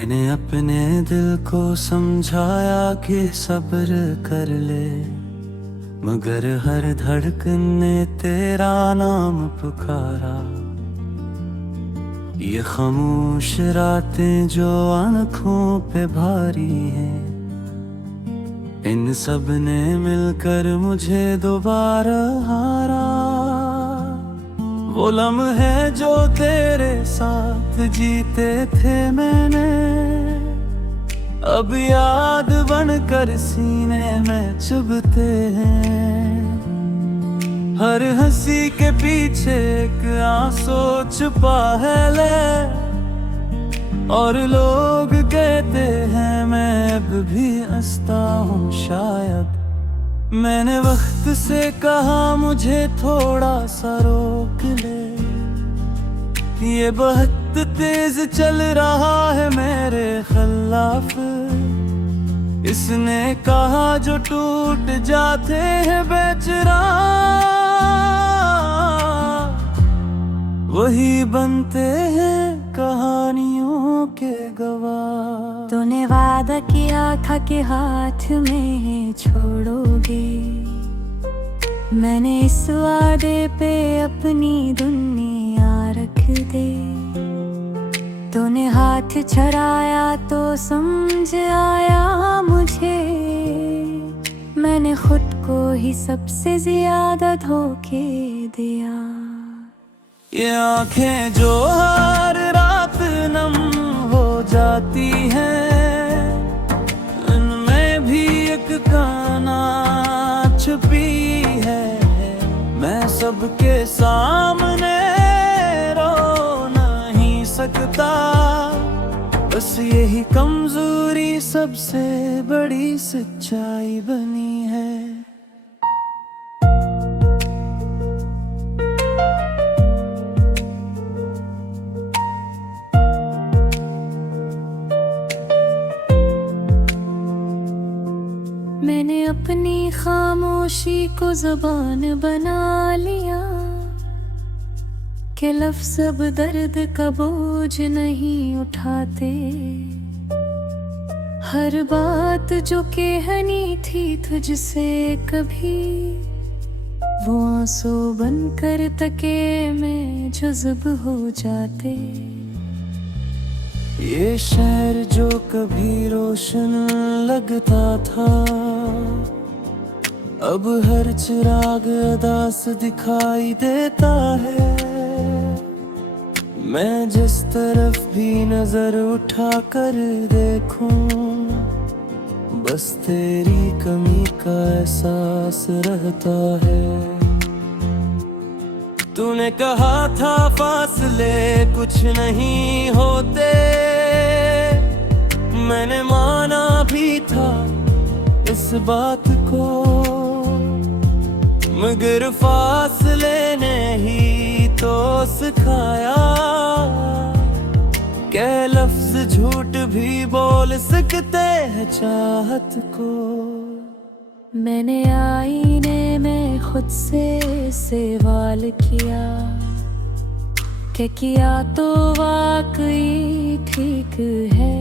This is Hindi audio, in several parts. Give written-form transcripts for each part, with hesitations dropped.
मैंने अपने दिल को समझाया कि सब्र कर ले, मगर हर धड़कन ने तेरा नाम पुकारा। ये खामोश रातें जो आँखों पे भारी हैं, इन सब ने मिलकर मुझे दोबारा हारा। वो लम्हे जो तेरे साथ जीते थे मैंने, अब याद बनकर सीने में चुभते हैं। हर हंसी के पीछे एक आंसू छुपा है ले, और लोग कहते हैं मैं अब भी हंसता हूँ शायद। मैंने वक्त से कहा मुझे थोड़ा सा रोक ले, ये बहुत तेज चल रहा है मेरे खिलाफ। इसने कहा जो टूट जाते हैं बेचरा, वही बनते हैं कहानियों के गवाह। तूने वादा किया था कि हाथ में छोड़ोगे, मैंने इस वादे पे अपनी दुनिया रख दे। तूने हाथ छड़ाया तो समझ आया मुझे, मैंने खुद को ही सबसे ज्यादा धोखे दिया। ये आंखें जो हर रात नम हो जाती हैं, उनमें भी एक काना छुपी है। मैं सबके सामने रो नहीं सकता, बस यही कमजोरी सबसे बड़ी सच्चाई बनी है। मैंने अपनी खामोशी को ज़बान बना लिया, कि लफ्ज़ अब दर्द का बोझ नहीं उठाते। हर बात जो कहनी थी तुझसे कभी, वो आंसू बनकर तके में जज़्ब हो जाते। ये शहर जो कभी रोशन लगता था, अब हर चिराग उदास दिखाई देता है। मैं जिस तरफ भी नजर उठा कर देखूं, बस तेरी कमी का एहसास रहता है। तूने कहा था फासले कुछ नहीं होते, मैंने माना भी था इस बात को, मगर फासले ने ही तो सिखाया कि लफ्ज झूठ भी बोल सकते हैं चाहत को। मैंने आईने में खुद से सवाल किया, कि किया तो वाकई ठीक है।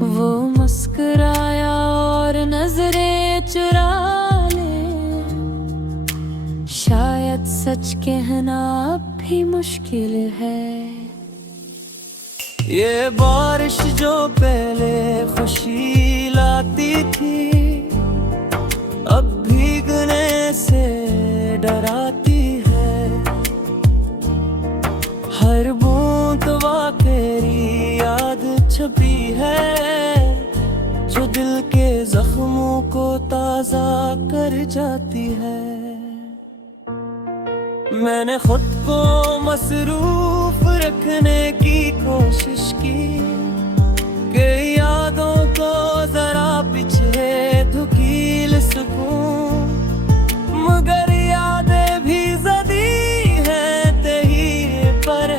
वो मुस्कुराया और नजरें चुरा ले, शायद सच कहना अब भी मुश्किल है। ये बारिश जो पहले खुशी लाती थी, अब भीगने से डराती है। हर बूंद तेरी याद छपी है, जो दिल के जख्मों को ताजा कर जाती है। मैंने खुद को मसरूफ रखने की कोशिश की, कि यादों को जरा पीछे धुकील सकूं, मगर यादें भी ज़दी हैं तेरी पर।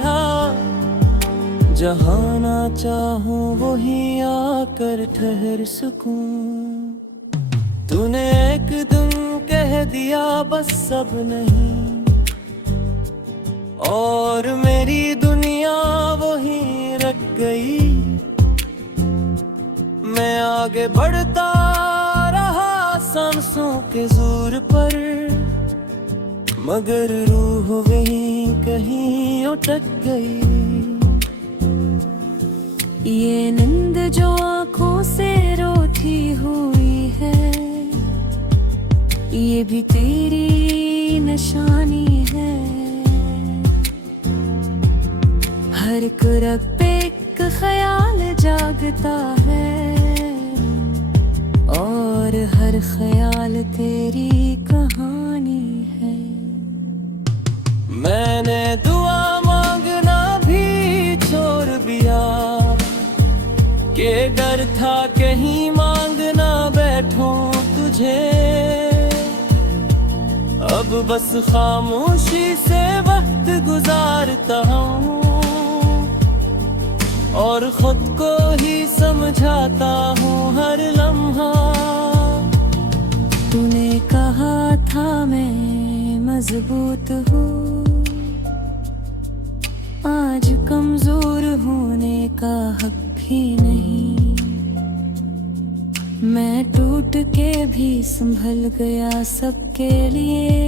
जहाँ ना चाहूं वहीं आकर ठहर सकूं। तूने एक दिन कह दिया बस अब नहीं, और मेरी दुनिया वहीं रख गई। मैं आगे बढ़ता रहा सांसों के जोर पर, मगर रूह वहीं कहीं अटक गई। ये नींद जो आंखों से रोती हुई है, ये भी तेरी निशानी है। हर एक रग पे एक ख्याल जागता है, और हर ख्याल तेरी कहानी है। मैंने दुआ मांगना भी छोड़ दिया, के डर था कहीं मांग ना बैठूं तुझे। अब बस खामोशी से वक्त गुजारता हूँ, और खुद को ही समझाता हूँ हर लम्हा। तूने कहा था मैं मजबूत हूँ, आज कमजोर होने का हक भी नहीं। मैं टूट के भी संभल गया सबके लिए,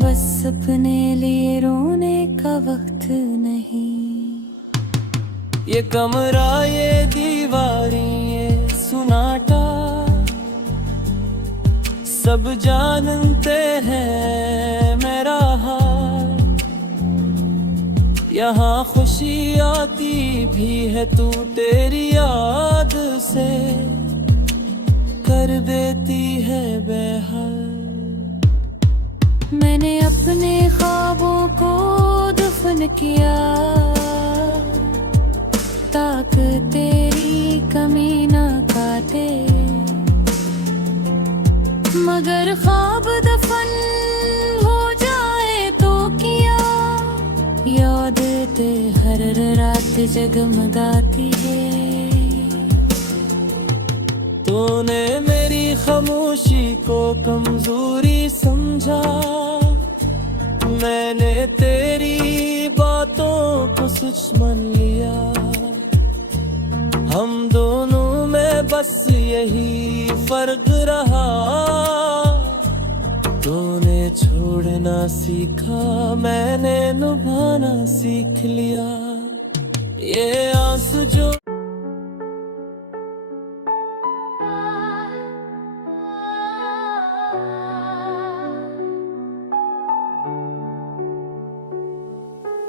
बस अपने लिए रोने का वक्त नहीं। ये कमरा, ये दीवारी, ये सुनाटा, सब जानते हैं मेरा हाल। यहाँ खुशी आती भी है तू तेरी याद से, कर देती है बेहाल। मैंने अपने ख्वाबों को दफन किया, ताकि तेरी कमी ना काटे। मगर ख्वाब दफन हो जाए तो किया, यादें हर रात जगमगाती है। तूने मेरी खामोशी को कमजोरी समझा, मैंने तेरी बातों को सच मान लिया। हम दोनों में बस यही फर्क रहा, तूने छोड़ना सीखा, मैंने निभाना सीख लिया। ये आंसू जो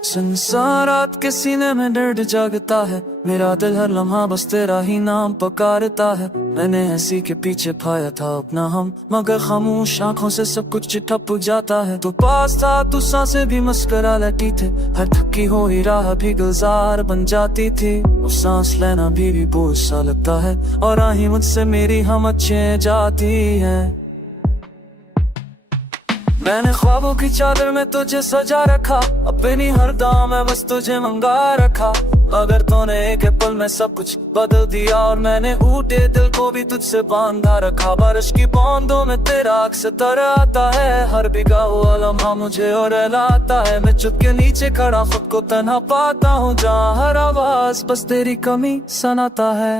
संसार रात के सीने में दर्द जागता है, मेरा दिल हर लम्हा बस तेरा ही नाम पुकारता है। मैंने हंसी के पीछे पाया था अपना हम, मगर खामोश आंखों से सब कुछ ठप जाता है। तू पास था, तू सांसें भी मुस्कुरा लेती थी, हर थकी हुई राह भी गुजार बन जाती थी। वो सांस लेना भी बोझ सा लगता है, और आही मुझसे मेरी हम अच्छे जाती है। मैंने ख्वाबों की चादर में तुझे सजा रखा, अपनी हर दाम में बस तुझे मंगा रखा। अगर तूने एक पल में सब कुछ बदल दिया, और मैंने ऊटे दिल को भी तुझसे बांधा रखा। बारिश की बूंदों में तेरा अक्स तर आता है, हर बिगा हुआ लम्हा मुझे और लाता है। मैं चुप के नीचे खड़ा खुद को तन्हा पाता हूँ, जहाँ हर आवाज बस तेरी कमी सुनाता है।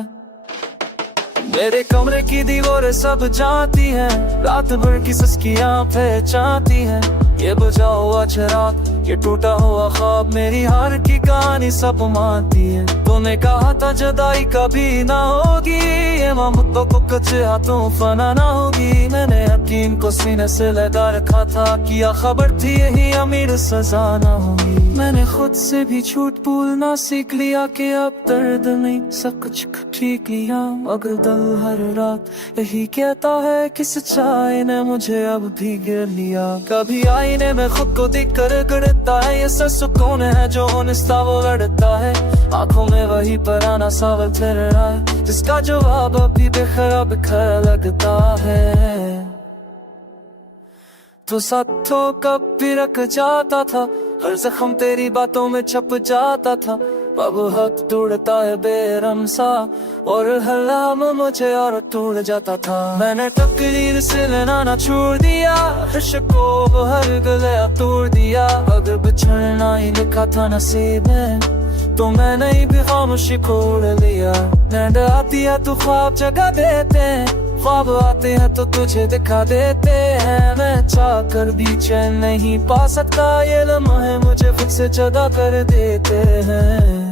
मेरे कमरे की दीवारें सब जानती हैं, रात भर की सस्कियां पहचानती हैं। ये बुझा हुआ चिराग, ये टूटा हुआ ख्वाब, मेरी हार की कहानी सब मानती है। तूने कहा था जुदाई कभी ना होगी, ये मोहब्बतों को कच्चे हाथों फना ना होगी। मैंने यकीन को सीने से लगा रखा था, किया खबर थी यही अमीर सजा ना होगी। मैंने खुद से भी झूठ बोलना सीख लिया, कि अब दर्द नहीं सब कुछ ठीक लिया। मगर दिल हर रात यही कहता है कि सच्चाई ने मुझे अब भी गिर लिया। कभी आईने में खुद को देख कर गड़ता है, ये सच सुकून है जो होनिस्ता वो लड़ता है। आंखों में वही पुराना सवाल फिर रहा है, जिसका जवाब अभी बिखरा बिखरा लगता है। तो साथों कब भी रख जाता था, हर जख्म तेरी बातों में छप जाता था। अब हक टूटता है बेरहम सा, और हलाम मुझे और टूट जाता था। मैंने तकदीर से लेना ना छोड़ दिया, इश्क को हर गले तोड़ दिया। अगर बिछड़ना ही लिखा था नसीब में, तो मैंने ही भी खामोशी खोल लिया। नींद आती है तो ख्वाब जगा देते हैं, ख्वाब आते हैं तो तुझे दिखा देते हैं। मैं चाह कर भी चैन नहीं पा सकता, ये लम्हे मुझे खुद से जुदा कर देते हैं।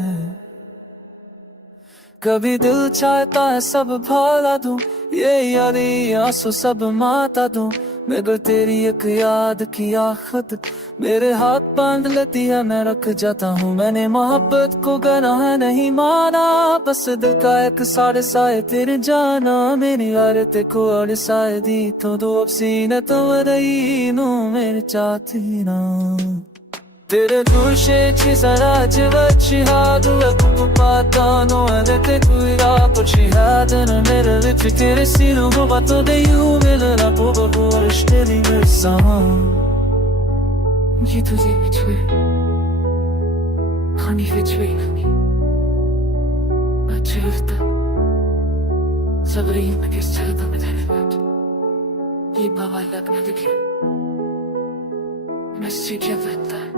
कभी दिल चाहता है सब भाला दूं, ये यारी आंसू सब माता दूं, मगर तेरी एक याद की आखत मेरे हाथ बांध लेती है, मैं रख जाता हूँ। मैंने मोहब्बत को गुनाह नहीं माना, बस दिल का एक साड़े साए तेरे जाना। मेरी आरत को और साए दी तो दो अब सीने तो रही नू मेरे चाहती ना। Tere duše ci zarađivaći hadu, ako patano da te cuida por chihada na mera liči tere sinu gobato da yumila na boba borish teri versam ये तुझे बिछुए खानी बिछुए अच्छे उस्ता सबरी में किस चलता में जाने बैठ ये बाबा लगने दिखे मैं सीखे बैठता है।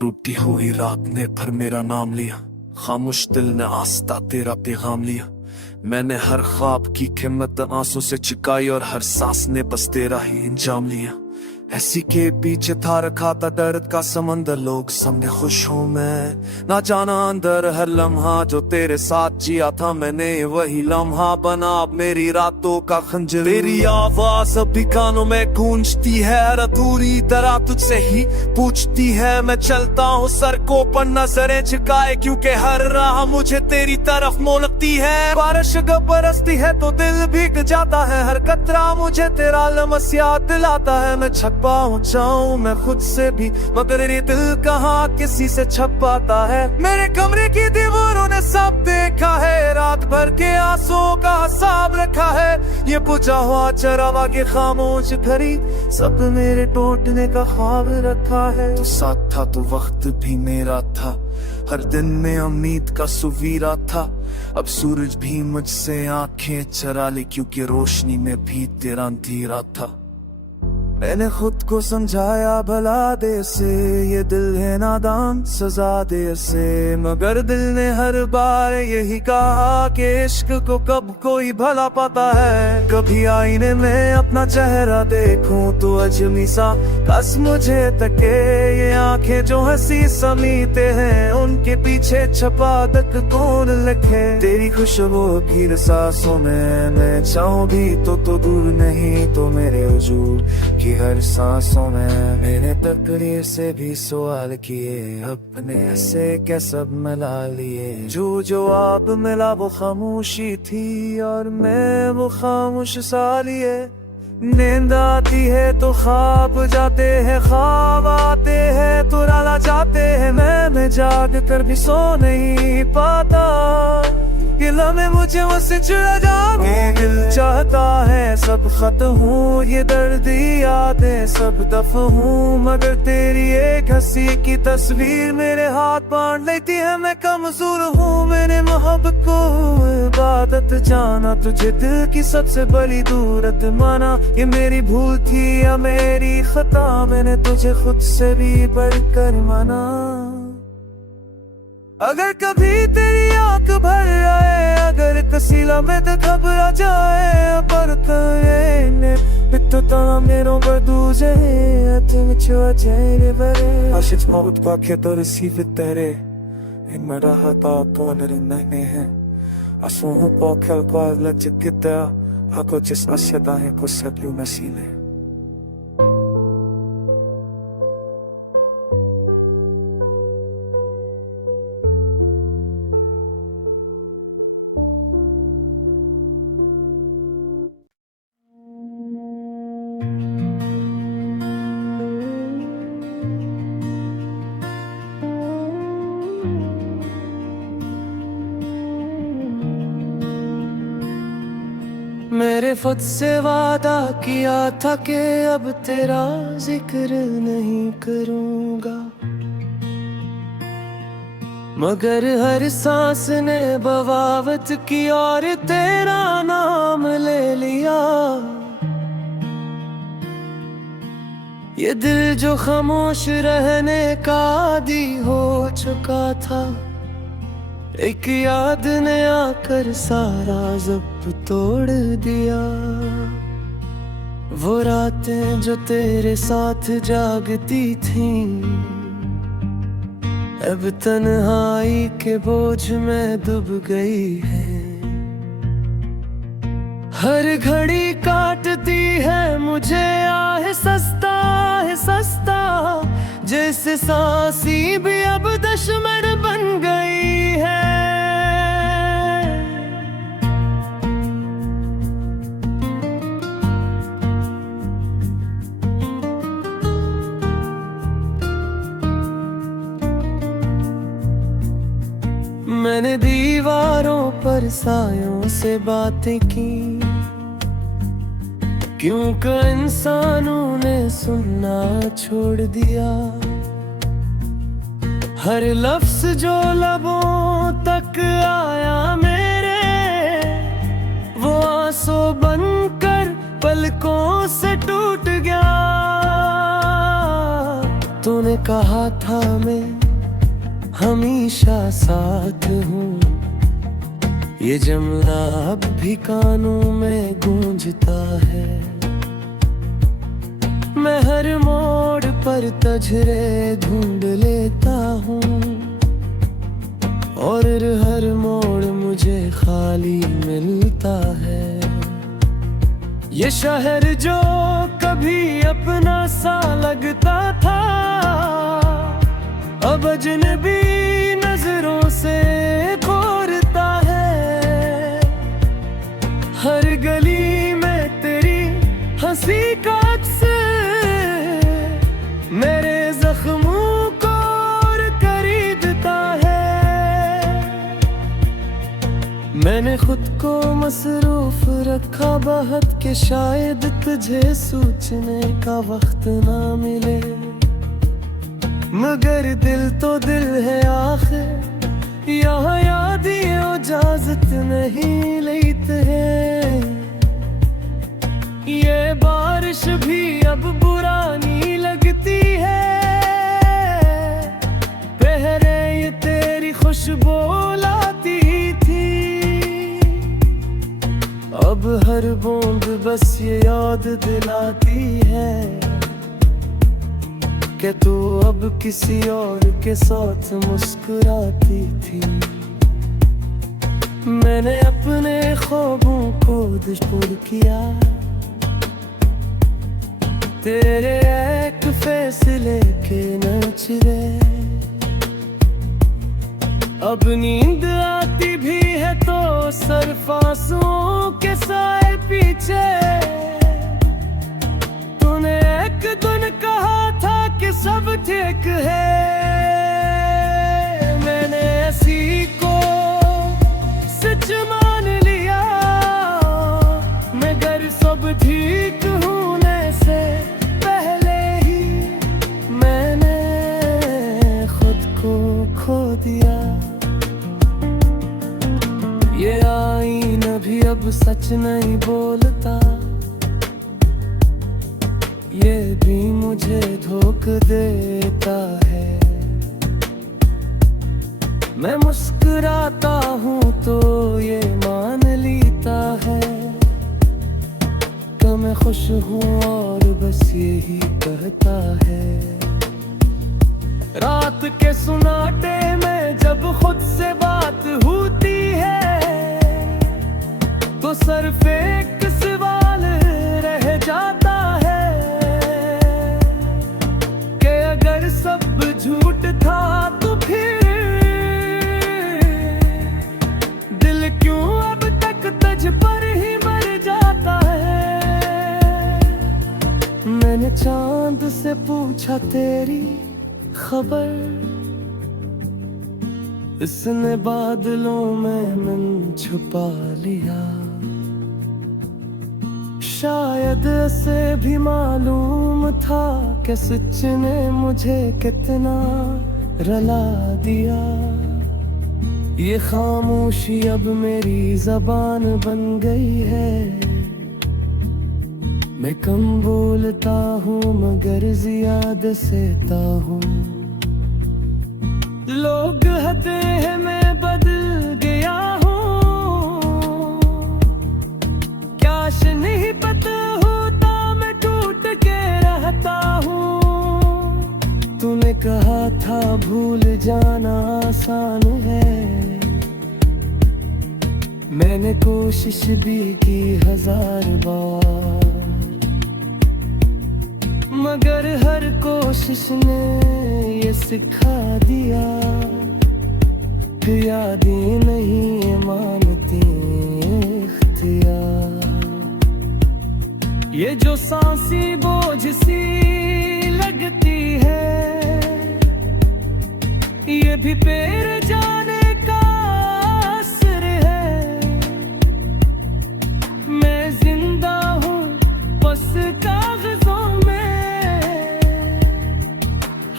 टूटी हुई रात ने फिर मेरा नाम लिया, खामोश दिल ने आस्ता तेरा पैगाम लिया। मैंने हर ख्वाब की कीमत आंसू से चुकाई और हर सांस ने बस तेरा ही इंजाम लिया। ऐसी के पीछे था रखा था दर्द का समंदर, लोग सामने खुश हूँ मैं ना जाना अंदर। हर लम्हा जो तेरे साथ जिया था मैंने, वही लम्हा बना अब मेरी रातों का खंजर। तेरी आवाज अभी कानों में गूंजती है, अधूरी तरह तुझसे ही पूछती है। मैं चलता हूँ सर को पर नजरें झुकाए, क्योंकि हर राह मुझे तेरी तरफ मोड़ती है। बारिश जब बरसती है तो दिल भीग जाता है, हर कतरा मुझे तेरा लम्स याद दिलाता है। मैं छपा जाऊं मैं खुद से भी, मगर ये दिल कहाँ किसी से छप पाता है। मेरे कमरे की दीवारों ने सब देखा है, रात भर के आंसुओं का हिसाब रखा है। ये बुझा हुआ चरावा के खामोश घड़ी सब मेरे टूटने का ख्वाब रखा है। तो साथ था तो वक्त भी मेरा था, हर दिन में उम्मीद का सुवीरा था। अब सूरज भी मुझसे आंखें चरा ली, क्योंकि रोशनी में भी तेरा अंधेरा था। मैंने खुद को समझाया भला दे से, ये दिल है नादान सजा दे से, मगर दिल ने हर बार यही कहा कि इश्क को कब कोई भला पाता है। कभी आईने में अपना चेहरा देखूं तो अजमी सा कस मुझे तके, ये आंखें जो हंसी समीते हैं उनके पीछे छपा दक कौन लिखे। तेरी खुशबू की सांसों में मैं चाहूं भी तो दूर नहीं तो मेरे हुजूर की हर सांसों में मैंने तकदीर से भी सवाल किए, अपने ऐसे क्या सब मिला लिए। जो जवाब मिला वो खामोशी थी और मैं वो खामोश सा लिए। नींद आती है तो ख्वाब जाते हैं, ख्वाब आते हैं तो राला जाते हैं। मैं जाग कर भी सो नहीं पाता, ये लम्हे मुझे उससे चिढ़ा जाके। दिल चाहता है सब खत्म हूँ, ये दर्द यादें सब दफ हूँ, मगर तेरी एक हंसी की तस्वीर मेरे हाथ बांध लेती है। मैं कमजोर हूँ मैंने मोहब्बत को इबादत जाना, तुझे दिल की सबसे बड़ी दूरत माना। ये मेरी भूल थी या मेरी खता, मैंने तुझे खुद से भी बढ़कर माना। अगर कभी तेरी आंख भर आए, अगर कसीला में तो घबरा जाए, पर करे बिट्टो ता मेरो बदूजे तुम चुआचे बरे आशिच मौत पाके तो ricevere immarahata ponerinne है asunu pokel quadla chiquita ako just asyada है को सब्यू मसीले। मेरे खुद से वादा किया था कि अब तेरा जिक्र नहीं करूँगा, मगर हर सांस ने बगावत की और तेरा नाम ले लिया। ये दिल जो खामोश रहने का आदी हो चुका था, एक याद ने आकर सारा ज़ब्त तोड़ दिया। वो रातें जो तेरे साथ जागती थीं, अब तन्हाई के बोझ में डूब गई है। हर घड़ी काटती है मुझे आहे सस्ता, जैसे सांसी भी अब दुश्मन बन गई है। मैंने दीवारों पर सायों से बातें की, क्यों कि इंसानों ने सुनना छोड़ दिया। हर लफ्ज जो लबों तक आया मेरे, वो आंसू बनकर पलकों से टूट गया। तूने कहा था मैं हमेशा साथ हूँ, ये जुमला अब भी कानों में गूंजता है। मैं हर मोड़ पर तजरे ढूंढ लेता हूँ, और हर मोड़ मुझे खाली मिलता है। ये शहर जो कभी अपना सा लगता था, अब अजनबी नजरों से घूरता है। हर गली में तेरी हंसी का अक्स मेरे जख्मों को और खरीदता है। मैंने खुद को मसरूफ रखा बहुत के शायद तुझे सोचने का वक्त ना मिले, मगर दिल तो दिल है आखिर, यहाँ याद इजाजत नहीं लेते हैं। ये बारिश भी अब बुरानी लगती है, पहले ये तेरी खुशबू लाती थी। अब हर बूंद बस ये याद दिलाती है कि तू अब किसी और के साथ मुस्कुराती थी। मैंने अपने ख्वाबों को दुश्मन किया, तेरे एक फैसले के नचरे। अब नींद आती भी है तो सिर्फ आंसुओं के साए पीछे। तूने एक दिन कहा था कि सब ठीक है, मैंने ऐसी को सच मान लिया। मगर सब ठीक होने से पहले ही मैंने खुद को खो दिया। ये आईना भी अब सच नहीं बोलता, ये भी मुझे धोखा देता है। मैं मुस्कुराता हूँ तो ये मान लेता है कि मैं खुश हूँ, और बस यही कहता है। रात के सुनाटे में जब खुद से बात होती है, तो सिर्फ एक सवाल रह जाता है कि अगर सब झूठ था तो फिर दिल क्यों अब तक तुझ पर ही मर जाता है। मैंने चांद से पूछा तेरी खबर, इसने बादलों में मन छुपा लिया। शायद से भी मालूम था कि सच ने मुझे कितना रुला दिया। ये खामोशी अब मेरी जबान बन गई है। मैं कम बोलता हूँ मगर ज्यादा सहता हूँ। लोग कहते हैं मैं बदल गया हूँ, काश नहीं पता होता मैं टूट के रहता हूँ। तूने कहा था भूल जाना आसान है, मैंने कोशिश भी की 1000 बार, मगर हर कोशिश ने ये सिखा दिया कि यादें नहीं मानती इख्तियार। ये जो सांसी बोझ सी लगती है, ये भी पैर जाने का असर है। मैं जिंदा हूँ बस कागजों में,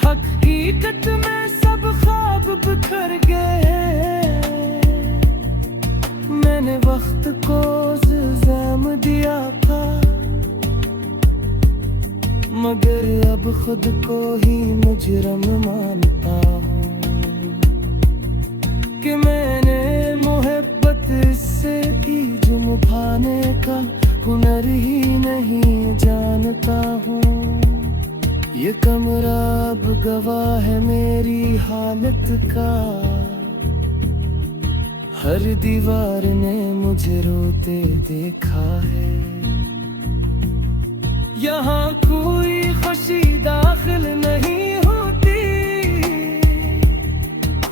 हकीकत में सब ख्वाब बिखर गए। मैंने वक्त को इल्जाम दिया था, मगर अब खुद को ही मुजरम मानता हूँ कि मैंने मोहब्बत इससे की जुम पाने का हुनर ही नहीं जानता हूँ। ये कमरा अब गवाह है मेरी हालत का, हर दीवार ने मुझे रोते देखा है। यहाँ कोई खुशी दाखिल नहीं होती,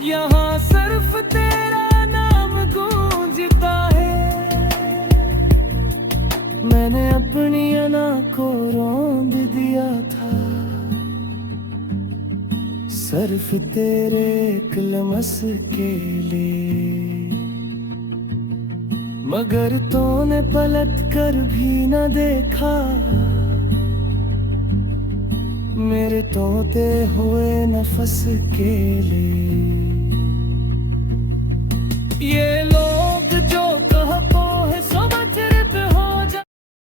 यहाँ सिर्फ तेरा नाम गूंजता है। मैंने अपनी अना को रौंद दिया था, सिर्फ तेरे एक लम्स के लिए, मगर तूने पलट कर भी न देखा मेरे तोते हुए नफस के लिए। ये